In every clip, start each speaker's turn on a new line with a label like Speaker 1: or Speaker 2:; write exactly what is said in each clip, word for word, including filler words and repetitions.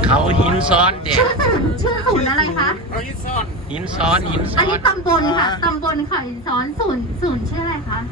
Speaker 1: เขาหินซ้อนเด็ก
Speaker 2: ชื่อศูนย์ชื่อศูนย์อะไรคะ
Speaker 1: หินซ้อนหินซ้อน
Speaker 2: อันนี้ตำบลค่ะตำบลเขาหินซ้อนศูนย์ศูนย์ชื่ออะไรคะ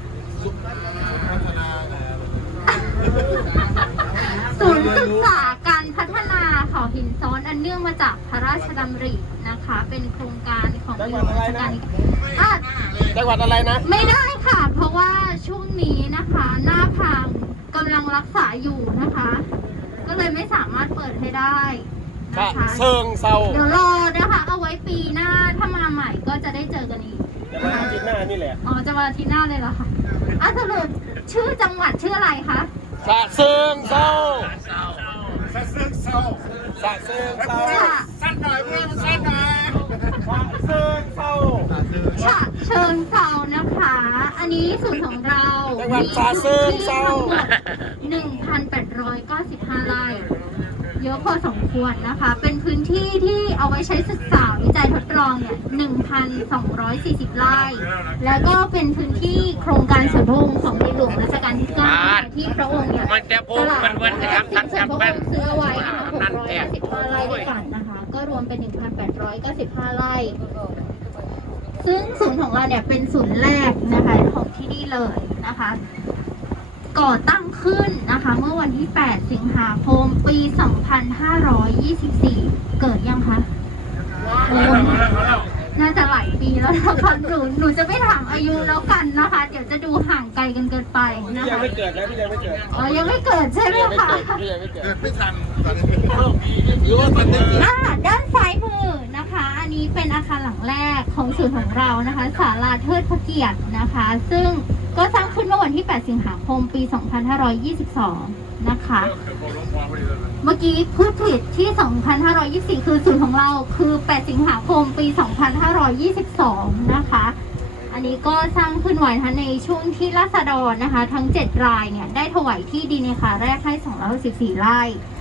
Speaker 2: ศูนย์ศึกษาการพัฒนาเขาหินซ้อนอันเนื่องมาจากพระราชดำรินะคะ เป็นโครงการของในหลวงรัชกาลที่อ่ะ
Speaker 3: จังหวัดอะไรนะ
Speaker 2: ไม่ได้ค่ะ เพราะว่าช่วงนี้นะคะหน้าพังกำลังรักษาอยู่นะคะ ก็เลยไม่สามารถเปิดให้ได้นะคะ
Speaker 3: เชิงเซา
Speaker 2: เดี๋ยวรอนะคะเอาไว้ปีหน้าถ้ามาใหม่ก็จะได้เจอกันอีก
Speaker 3: จะมาอาทิตย์หน้านี่แหละ
Speaker 2: อ๋อจะมาอาทิตย์หน้าเลยเหรอคะอ่ะสรุปชื่อจังหวัดชื่ออะไรคะ
Speaker 3: สะเชิงเซา
Speaker 1: สะเซิงเศร้า
Speaker 3: สะเชิงเซา
Speaker 1: สั้นหน่อยเพื่อนสั้นหน่อย
Speaker 3: สะเชิงเซา
Speaker 2: ฉะเชิงเซานะคะ อันนี้ศูนย์ของเรา
Speaker 3: จังหวัดฉะเชิงเทรา
Speaker 2: หนึ่งพันแปดร้อยเก้าสิบห้าไร่เยอะพอสมควรนะคะ เป็นพื้นที่ที่เอาไว้ใช้ศึกษาวิจัยทดลองเนี่ย หนึ่งพันสองร้อยสี่สิบ ไร่ แล้วก็เป็นพื้นที่โครงการสวนพระองค์ของในหลวงรัชกาลที่เก้าที่พระองค์เนี่ย
Speaker 1: มันจะพูดมันเหมือนจะทำทัน
Speaker 2: ส่วนพระ
Speaker 1: จำเป็
Speaker 2: อน งค์ซื้อเอาไว้ทั้งหมด
Speaker 1: นั่น
Speaker 2: หกร้อย
Speaker 1: แหละ
Speaker 2: ห้าสิบห้าไร่ด้วยกันนะคะ ก็รวมเป็น หนึ่งพันแปดร้อยเก้าสิบห้า ไร่ ซึ่งศูนย์ของเราเนี่ยเป็นศูนย์แรกนะคะของที่นี่เลยนะคะ ก่อตั้งขึ้นนะคะเมื่อวันที่ แปด สิงหาคม ปี สองพันห้าร้อยยี่สิบสี่ เกิดยังคะโอ้ยน่าจะหลายปีแล้วนะคะหนูหนูจะไม่ถามอายุแล้วกันนะคะ เดี๋ยวจะดูห่างไกลกันเกินไปนะ
Speaker 3: พี่ยัง
Speaker 2: คะ
Speaker 3: ไม่เกิดนะพี่ยังไม่เกิด
Speaker 2: อ๋อยังไม่เกิดใช่ไหม
Speaker 3: พี่ยังไม่
Speaker 2: คะ
Speaker 3: เกิดพี่ยังไม่เกิด
Speaker 1: เกิดไม่ทันตอนนี้หรือว่าตอนนี้
Speaker 2: อ่าด้านซ้ายมือนะคะ อันนี้เป็นอาคารหลังแรกของศูนย์ของเรานะคะศาลาเทิดพระเกียรตินะคะ ซึ่งก็สร้างขึ้นเมื่อวันที่ แปด สิงหาคม ปี สองพันห้าร้อยยี่สิบสอง นะคะ เมื่อกี้พูดผิดที่ สองพันห้าร้อยยี่สิบสี่ คือศูนย์ของเราคือ แปด สิงหาคม ปี สองพันห้าร้อยยี่สิบสอง นะคะ อันนี้ก็สร้างขึ้นไว้ในช่วงที่ราษฎรนะคะ ทั้ง เจ็ด รายเนี่ยได้ถวายที่ดินในค่ะแรกให้สองร้อยหกสิบสี่ ไร่